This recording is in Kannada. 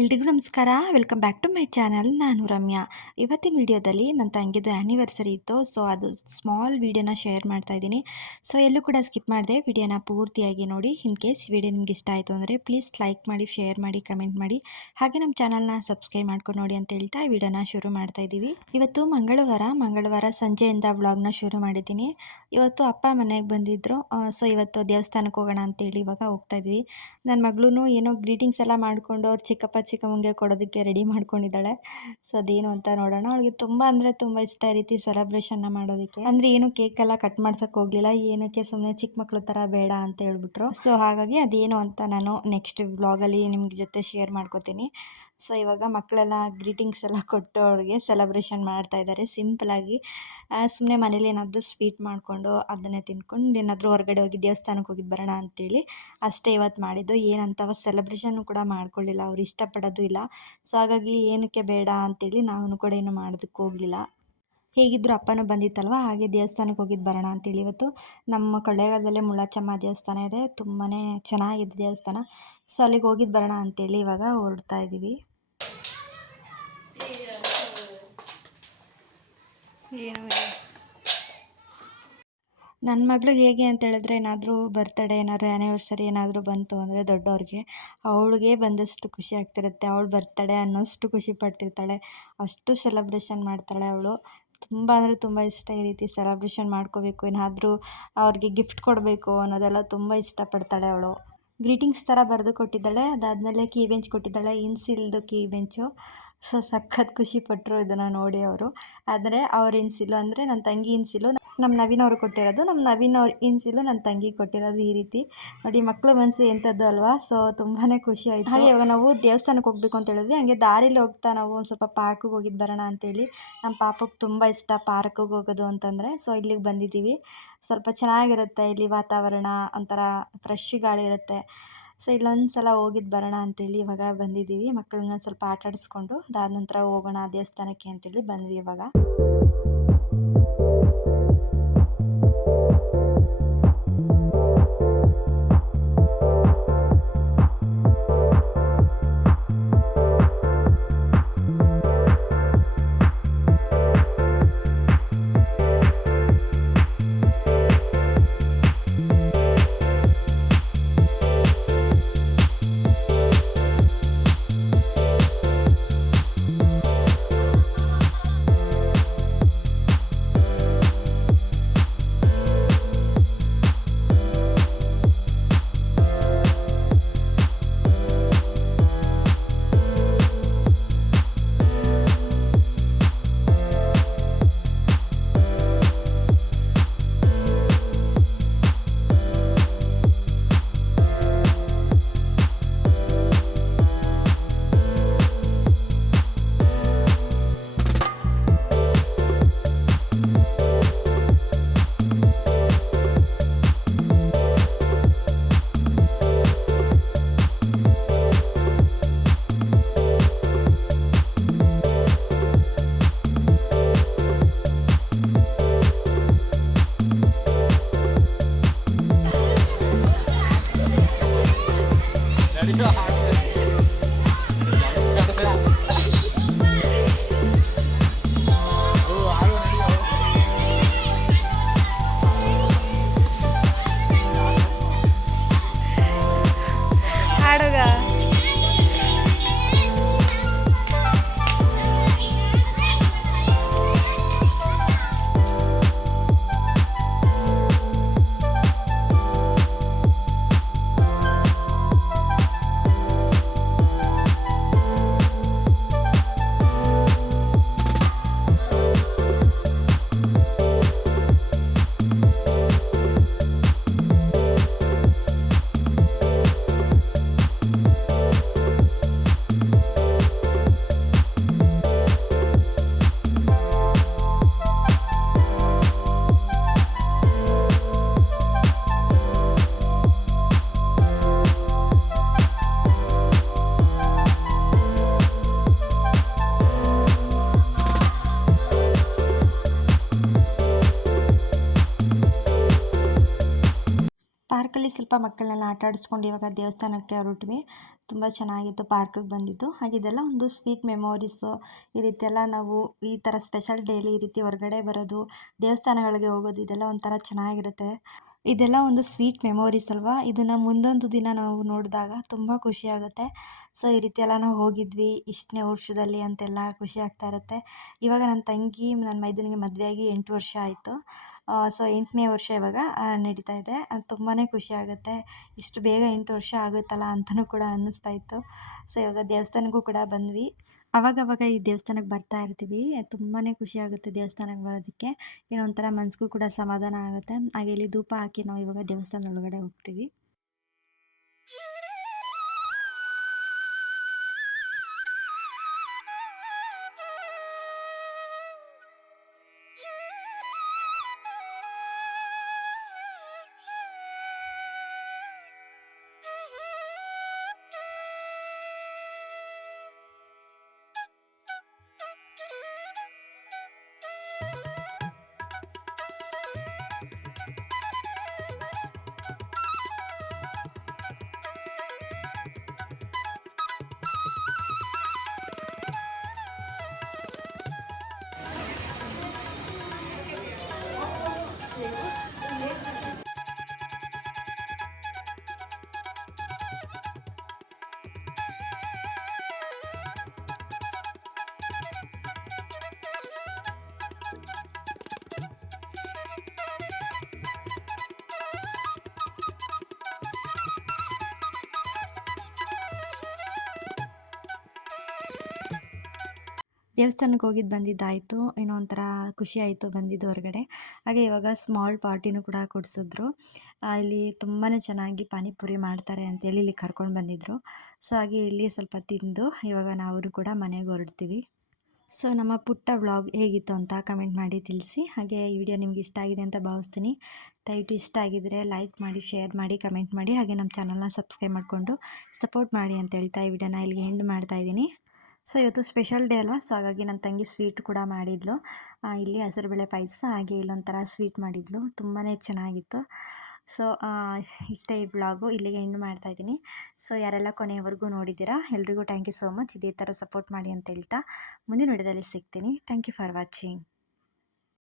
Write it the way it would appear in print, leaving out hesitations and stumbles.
ಎಲ್ರಿಗೂ ನಮಸ್ಕಾರ. Welcome back to my channel. ನಾನು ರಮ್ಯಾ. ಇವತ್ತಿನ ವಿಡಿಯೋದಲ್ಲಿ ನನ್ನ ತಂಗಿದು ಆ್ಯನಿವರ್ಸರಿ ಇತ್ತು. ಸೊ ಅದು ಸ್ಮಾಲ್ ವಿಡಿಯೋನ ಶೇರ್ ಮಾಡ್ತಾ ಇದ್ದೀನಿ. ಸೊ ಎಲ್ಲೂ ಕೂಡ ಸ್ಕಿಪ್ ಮಾಡಿದೆ, ವಿಡಿಯೋನ ಪೂರ್ತಿಯಾಗಿ ನೋಡಿ. ಇನ್ ಕೇಸ್ ವಿಡಿಯೋ ನಿಮ್ಗೆ ಇಷ್ಟ ಆಯಿತು ಅಂದರೆ ಪ್ಲೀಸ್ ಲೈಕ್ ಮಾಡಿ, ಶೇರ್ ಮಾಡಿ, ಕಮೆಂಟ್ ಮಾಡಿ, ಹಾಗೆ ನಮ್ಮ ಚಾನಲ್ನ ಸಬ್ಸ್ಕ್ರೈಬ್ ಮಾಡ್ಕೊಂಡು ನೋಡಿ ಅಂತ ಹೇಳ್ತಾ ವಿಡಿಯೋನ ಶುರು ಮಾಡ್ತಾ ಇದ್ದೀವಿ. ಇವತ್ತು ಮಂಗಳವಾರ ಸಂಜೆಯಿಂದ ವ್ಲಾಗ್ನ ಶುರು ಮಾಡಿದ್ದೀನಿ. ಇವತ್ತು ಅಪ್ಪ ಮನೆಗೆ ಬಂದಿದ್ದರು. ಸೊ ಇವತ್ತು ದೇವಸ್ಥಾನಕ್ಕೆ ಹೋಗೋಣ ಅಂತೇಳಿ ಇವಾಗ ಹೋಗ್ತಾ ಇದ್ವಿ. ನನ್ನ ಮಗಳೂ ಏನೋ ಗ್ರೀಟಿಂಗ್ಸ್ ಎಲ್ಲ ಮಾಡಿಕೊಂಡು ಅವ್ರ ಚಿಕ್ಕಮ್ಮಂಗೆ ಕೊಡೋದಕ್ಕೆ ರೆಡಿ ಮಾಡ್ಕೊಂಡಿದ್ದಾಳೆ. ಸೊ ಅದೇನು ಅಂತ ನೋಡೋಣ. ಅವಳಿಗೆ ತುಂಬ ಅಂದರೆ ತುಂಬ ಇಷ್ಟ ಈ ರೀತಿ ಸೆಲೆಬ್ರೇಷನ್ನ ಮಾಡೋದಕ್ಕೆ. ಅಂದರೆ ಏನು ಕೇಕೆಲ್ಲ ಕಟ್ ಮಾಡ್ಸೋಕ್ಕೆ ಹೋಗಲಿಲ್ಲ, ಏನಕ್ಕೆ ಸುಮ್ಮನೆ ಚಿಕ್ಕ ಮಕ್ಳ ಥರ ಬೇಡ ಅಂತ ಹೇಳ್ಬಿಟ್ರು. ಸೊ ಹಾಗಾಗಿ ಅದೇನು ಅಂತ ನಾನು ನೆಕ್ಸ್ಟ್ ವ್ಲಾಗಲ್ಲಿ ನಿಮ್ಗೆ ಜೊತೆ ಶೇರ್ ಮಾಡ್ಕೋತೀನಿ. ಸೊ ಇವಾಗ ಮಕ್ಕಳೆಲ್ಲ ಗ್ರೀಟಿಂಗ್ಸ್ ಎಲ್ಲ ಕೊಟ್ಟು ಅವ್ರಿಗೆ ಸೆಲೆಬ್ರೇಷನ್ ಮಾಡ್ತಾ ಇದ್ದಾರೆ ಸಿಂಪಲಾಗಿ. ಸುಮ್ಮನೆ ಮನೇಲಿ ಏನಾದರೂ ಸ್ವೀಟ್ ಮಾಡಿಕೊಂಡು ಅದನ್ನೇ ತಿನ್ಕೊಂಡು ಏನಾದರೂ ಹೊರಗಡೆ ಹೋಗಿ ದೇವಸ್ಥಾನಕ್ಕೆ ಹೋಗಿದ್ದು ಬರೋಣ ಅಂತೇಳಿ ಅಷ್ಟೇ ಇವತ್ತು ಮಾಡಿದ್ದು. ಏನಂತ ಸೆಲೆಬ್ರೇಷನ್ನು ಕೂಡ ಮಾಡ್ಕೊಳ್ಳಿಲ್ಲ, ಅವ್ರು ಇಷ್ಟಪಡೋದು ಇಲ್ಲ. ಸೊ ಹಾಗಾಗಿ ಏನಕ್ಕೆ ಬೇಡ ಅಂತೇಳಿ ನಾವು ಕೂಡ ಏನು ಮಾಡೋದಕ್ಕೆ ಹೋಗಲಿಲ್ಲ. ಹೇಗಿದ್ದರೂ ಅಪ್ಪನೂ ಬಂದಿತ್ತಲ್ವ, ಹಾಗೆ ದೇವಸ್ಥಾನಕ್ಕೆ ಹೋಗಿದ್ದು ಬರೋಣ ಅಂತೇಳಿ ಇವತ್ತು ನಮ್ಮ ಕೊಳ್ಳೇಗಾಲದಲ್ಲೇ ಮುಳ್ಳಚ್ಚಮ್ಮ ದೇವಸ್ಥಾನ ಇದೆ, ತುಂಬಾ ಚೆನ್ನಾಗಿದೆ ದೇವಸ್ಥಾನ. ಸೊ ಅಲ್ಲಿಗೆ ಹೋಗಿದ್ದು ಬರೋಣ ಅಂತೇಳಿ ಇವಾಗ ಹೊರಡ್ತಾ ಇದ್ದೀವಿ. ನನ್ನ ಮಗಳಿಗೆ ಹೇಗೆ ಅಂತ ಹೇಳಿದ್ರೆ, ಏನಾದರೂ ಬರ್ತಡೇ ಏನಾದರೂ ಆ್ಯನಿವರ್ಸರಿ ಏನಾದರೂ ಬಂತು ಅಂದರೆ ದೊಡ್ಡವ್ರಿಗೆ, ಅವಳಿಗೆ ಬಂದಷ್ಟು ಖುಷಿ ಆಗ್ತಿರುತ್ತೆ. ಅವಳು ಬರ್ತಡೇ ಅನ್ನೋಷ್ಟು ಖುಷಿ ಪಡ್ತಿರ್ತಾಳೆ, ಅಷ್ಟು ಸೆಲೆಬ್ರೇಷನ್ ಮಾಡ್ತಾಳೆ ಅವಳು. ತುಂಬ ಅಂದರೆ ತುಂಬ ಇಷ್ಟ ಈ ರೀತಿ ಸೆಲೆಬ್ರೇಷನ್ ಮಾಡ್ಕೋಬೇಕು, ಏನಾದರೂ ಅವ್ರಿಗೆ ಗಿಫ್ಟ್ ಕೊಡಬೇಕು ಅನ್ನೋದೆಲ್ಲ ತುಂಬ ಇಷ್ಟಪಡ್ತಾಳೆ ಅವಳು. ಗ್ರೀಟಿಂಗ್ಸ್ ಥರ ಬರೆದು ಕೊಟ್ಟಿದ್ದಾಳೆ. ಅದಾದಮೇಲೆ ಕೀ ಬೆಂಚ್ ಕೊಟ್ಟಿದ್ದಾಳೆ, ಇನ್ಸಿಲ್ದು ಕೀ ಬೆಂಚು. ಸೊ ಸಖತ್ ಖುಷಿಪಟ್ಟರು ಇದನ್ನು ನೋಡಿ ಅವರು. ಆದರೆ ಅವ್ರ ಇನ್ಸಿಲು ಅಂದರೆ ನನ್ನ ತಂಗಿ ಇನ್ಸಿಲು ನಮ್ಮ ನವೀನ್ ಅವ್ರು ಕೊಟ್ಟಿರೋದು, ನಮ್ಮ ನವೀನ್ ಅವ್ರ ಇನ್ಸಿಲು ನನ್ನ ತಂಗಿಗೆ ಕೊಟ್ಟಿರೋದು. ಈ ರೀತಿ ನೋಡಿ, ಮಕ್ಕಳು ಮನಸ್ಸು ಎಂಥದ್ದು ಅಲ್ವಾ. ಸೊ ತುಂಬಾ ಖುಷಿ ಆಯಿತು. ಹಾಗೆ ಇವಾಗ ನಾವು ದೇವಸ್ಥಾನಕ್ಕೆ ಹೋಗಬೇಕು ಅಂತ ಹೇಳಿದ್ವಿ. ಹಂಗೆ ದಾರಿಲಿ ಹೋಗ್ತಾ ನಾವು ಒಂದು ಸ್ವಲ್ಪ ಪಾರ್ಕಿಗೆ ಹೋಗಿದ್ದು ಬರೋಣ ಅಂತೇಳಿ. ನಮ್ಮ ಪಾಪಕ್ಕೆ ತುಂಬ ಇಷ್ಟ ಪಾರ್ಕಿಗೆ ಹೋಗೋದು ಅಂತಂದರೆ. ಸೊ ಇಲ್ಲಿಗೆ ಬಂದಿದ್ದೀವಿ. ಸ್ವಲ್ಪ ಚೆನ್ನಾಗಿರುತ್ತೆ ಇಲ್ಲಿ ವಾತಾವರಣ, ಒಂಥರ ಫ್ರೆಶ್ ಗಾಳಿ ಇರುತ್ತೆ. ಸೊ ಇಲ್ಲೊಂದು ಸಲ ಹೋಗಿದ್ದು ಬರೋಣ ಅಂತೇಳಿ ಇವಾಗ ಬಂದಿದ್ದೀವಿ. ಮಕ್ಕಳನ್ನ ಸ್ವಲ್ಪ ಆಟ ಆಡಿಸ್ಕೊಂಡು ಅದಾದ ನಂತರ ಹೋಗೋಣ ದೇವಸ್ಥಾನಕ್ಕೆ ಅಂತೇಳಿ ಬಂದ್ವಿ ಇವಾಗ. ಪಾರ್ಕಲ್ಲಿ ಸ್ವಲ್ಪ ಮಕ್ಕಳನ್ನೆಲ್ಲ ಆಟ ಆಡಿಸ್ಕೊಂಡು ಇವಾಗ ದೇವಸ್ಥಾನಕ್ಕೆ ಹೊರಟ್ವಿ. ತುಂಬ ಚೆನ್ನಾಗಿತ್ತು ಪಾರ್ಕಿಗೆ ಬಂದಿದ್ದು. ಹಾಗೆ ಇದೆಲ್ಲ ಒಂದು ಸ್ವೀಟ್ ಮೆಮೊರೀಸು. ಈ ರೀತಿ ಎಲ್ಲ ನಾವು ಈ ಥರ ಸ್ಪೆಷಲ್ ಡೇಲಿ ಈ ರೀತಿ ಹೊರಗಡೆ ಬರೋದು, ದೇವಸ್ಥಾನಗಳಿಗೆ ಹೋಗೋದು ಇದೆಲ್ಲ ಒಂಥರ ಚೆನ್ನಾಗಿರುತ್ತೆ. ಇದೆಲ್ಲ ಒಂದು ಸ್ವೀಟ್ ಮೆಮೊರೀಸ್ ಅಲ್ವಾ? ಇದನ್ನು ಮುಂದೊಂದು ದಿನ ನಾವು ನೋಡಿದಾಗ ತುಂಬ ಖುಷಿಯಾಗುತ್ತೆ. ಸೊ ಈ ರೀತಿ ಎಲ್ಲ ನಾವು ಹೋಗಿದ್ವಿ ಇಷ್ಟನೇ ವರ್ಷದಲ್ಲಿ ಅಂತೆಲ್ಲ ಖುಷಿ ಆಗ್ತಾ ಇರುತ್ತೆ. ಇವಾಗ ನನ್ನ ತಂಗಿ ನನ್ನ ಮೈದುನಿಗೆ ಮದುವೆಯಾಗಿ 8 ವರ್ಷ ಆಯಿತು. ಸೊ 8ನೇ ವರ್ಷ ಇವಾಗ ನಡೀತಾ ಇದೆ. ತುಂಬಾ ಖುಷಿಯಾಗುತ್ತೆ. ಇಷ್ಟು ಬೇಗ 8 ವರ್ಷ ಆಗುತ್ತಲ್ಲ ಅಂತಲೂ ಕೂಡ ಅನ್ನಿಸ್ತಾ ಇತ್ತು. ಸೊ ಇವಾಗ ದೇವಸ್ಥಾನಕ್ಕೂ ಕೂಡ ಬಂದ್ವಿ. ಅವಾಗವಾಗ ಈ ದೇವಸ್ಥಾನಕ್ಕೆ ಬರ್ತಾ ಇರ್ತೀವಿ. ತುಂಬಾ ಖುಷಿಯಾಗುತ್ತೆ ದೇವಸ್ಥಾನಕ್ಕೆ ಬರೋದಕ್ಕೆ. ಏನೋ ಒಂಥರ ಮನಸ್ಸಿಗೂ ಕೂಡ ಸಮಾಧಾನ ಆಗುತ್ತೆ. ಹಾಗೆ ಇಲ್ಲಿ ಧೂಪ ಹಾಕಿ ನಾವು ಇವಾಗ ದೇವಸ್ಥಾನದ ಒಳಗಡೆ ಹೋಗ್ತೀವಿ. ದೇವಸ್ಥಾನಕ್ಕೆ ಹೋಗಿದ್ದು ಬಂದಿದ್ದಾಯಿತು. ಏನೋ ಒಂಥರ ಖುಷಿ ಆಯಿತು ಬಂದಿದ್ದು ಹೊರಗಡೆ. ಹಾಗೆ ಇವಾಗ ಸ್ಮಾಲ್ ಪಾರ್ಟಿನೂ ಕೂಡ ಕೊಡಿಸಿದ್ರು. ಇಲ್ಲಿ ತುಂಬಾ ಚೆನ್ನಾಗಿ ಪಾನಿಪುರಿ ಮಾಡ್ತಾರೆ ಅಂತೇಳಿ ಇಲ್ಲಿ ಕರ್ಕೊಂಡು ಬಂದಿದ್ದರು. ಸೊ ಹಾಗೆ ಇಲ್ಲಿ ಸ್ವಲ್ಪ ತಿಂದು ಇವಾಗ ನಾವು ಕೂಡ ಮನೆಗೆ ಹೊರಡ್ತೀವಿ. ಸೊ ನಮ್ಮ ಪುಟ್ಟ ವ್ಲಾಗ್ ಹೇಗಿತ್ತು ಅಂತ ಕಮೆಂಟ್ ಮಾಡಿ ತಿಳಿಸಿ. ಹಾಗೆ ಈ ವಿಡಿಯೋ ನಿಮ್ಗೆ ಇಷ್ಟ ಆಗಿದೆ ಅಂತ ಭಾವಿಸ್ತೀನಿ. ದಯವಿಟ್ಟು ಇಷ್ಟ ಆಗಿದ್ದರೆ ಲೈಕ್ ಮಾಡಿ, ಶೇರ್ ಮಾಡಿ, ಕಮೆಂಟ್ ಮಾಡಿ. ಹಾಗೆ ನಮ್ಮ ಚಾನಲ್ನ ಸಬ್ಸ್ಕ್ರೈಬ್ ಮಾಡಿಕೊಂಡು ಸಪೋರ್ಟ್ ಮಾಡಿ ಅಂತ ಹೇಳ್ತಾ ಈ ವಿಡಿಯೋನ ಇಲ್ಲಿಗೆ ಎಂಡ್ ಮಾಡ್ತಾಯಿದ್ದೀನಿ. ಸೊ ಇವತ್ತು ಸ್ಪೆಷಲ್ ಡೇ ಅಲ್ವಾ, ಸೊ ಹಾಗಾಗಿ ನನ್ನ ತಂಗಿ ಸ್ವೀಟ್ ಕೂಡ ಮಾಡಿದ್ಲು. ಇಲ್ಲಿ ಹೆಸರುಬೇಳೆ ಪಾಯಸ, ಹಾಗೆ ಇಲ್ಲೊಂಥರ ಸ್ವೀಟ್ ಮಾಡಿದ್ಲು. ತುಂಬಾ ಚೆನ್ನಾಗಿತ್ತು. ಸೊ ಇಷ್ಟೇ ಈ ಬ್ಲಾಗು, ಇಲ್ಲಿಗೆ ಎಂಡ್ ಮಾಡ್ತಾಯಿದ್ದೀನಿ. ಸೊ ಯಾರೆಲ್ಲ ಕೊನೆಯವರೆಗೂ ನೋಡಿದ್ದೀರಾ ಎಲ್ರಿಗೂ ಥ್ಯಾಂಕ್ ಯು ಸೋ ಮಚ್. ಇದೇ ಥರ ಸಪೋರ್ಟ್ ಮಾಡಿ ಅಂತ ಹೇಳ್ತಾ ಮುಂದಿನ ವಿಡಿಯೋದಲ್ಲಿ ಸಿಗ್ತೀನಿ. Thank you for watching.